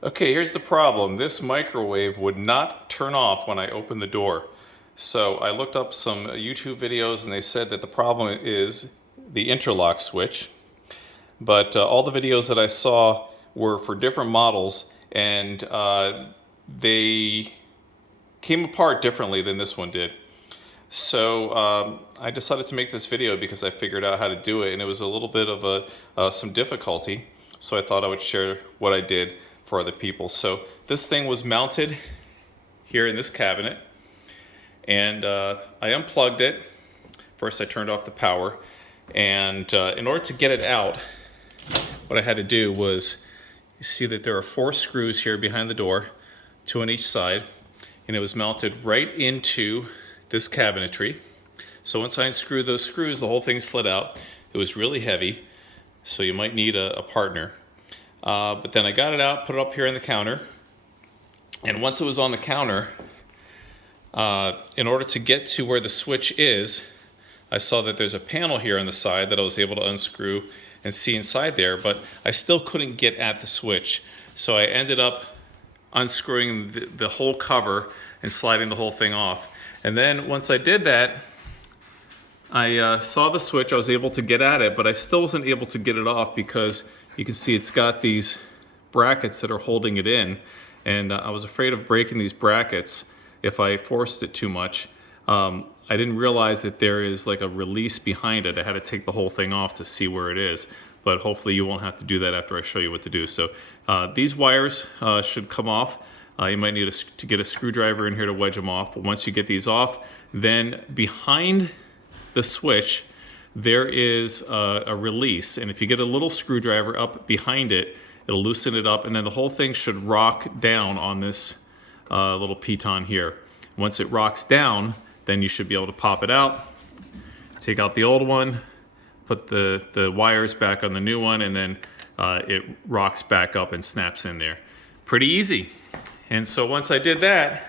Okay, here's the problem. This microwave would not turn off when I opened the door. So I looked up some YouTube videos and they said that the problem is the interlock switch. But all the videos that I saw were for different models and they came apart differently than this one did. So I decided to make this video because I figured out how to do it, and it was a little bit of some difficulty. So I thought I would share what I did for other people. So this thing was mounted here in this cabinet, and I unplugged it. First I turned off the power, and in order to get it out, what I had to do was, you see that there are 4 screws here behind the door, 2 on each side, and it was mounted right into this cabinetry. So once I unscrewed those screws, the whole thing slid out. It was really heavy, so you might need a partner. But then I got it out, put it up here on the counter, and once it was on the counter, in order to get to where the switch is, I saw that there's a panel here on the side that I was able to unscrew and see inside there, but I still couldn't get at the switch. So I ended up unscrewing the whole cover and sliding the whole thing off. And then once I did that, I saw the switch, I was able to get at it, but I still wasn't able to get it off because you can see it's got these brackets that are holding it in. And I was afraid of breaking these brackets if I forced it too much. I didn't realize that there is like a release behind it. I had to take the whole thing off to see where it is. But hopefully you won't have to do that after I show you what to do. So these wires should come off. You might need to get a screwdriver in here to wedge them off. But once you get these off, then behind the switch, there is a release. And if you get a little screwdriver up behind it, it'll loosen it up. And then the whole thing should rock down on this little piton here. Once it rocks down, then you should be able to pop it out, take out the old one, put the wires back on the new one, and then it rocks back up and snaps in there. Pretty easy. And so once I did that,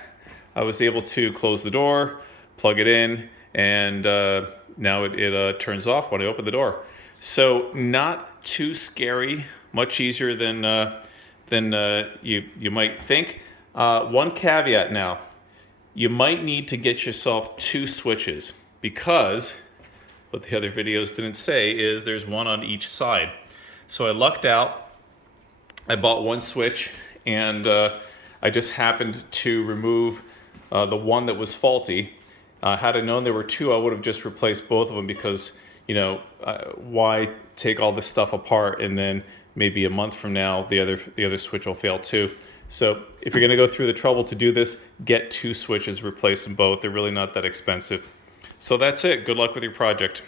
I was able to close the door, plug it in, and now it turns off when I open the door. So not too scary, much easier than you might think. One caveat now. You might need to get yourself 2 switches because what the other videos didn't say is there's one on each side. So I lucked out. I bought 1 switch, and I just happened to remove the one that was faulty. Had I known there were 2, I would have just replaced both of them because, you know, why take all this stuff apart and then maybe a month from now the other switch will fail too. So if you're going to go through the trouble to do this, get 2 switches, replace them both. They're really not that expensive. So that's it. Good luck with your project.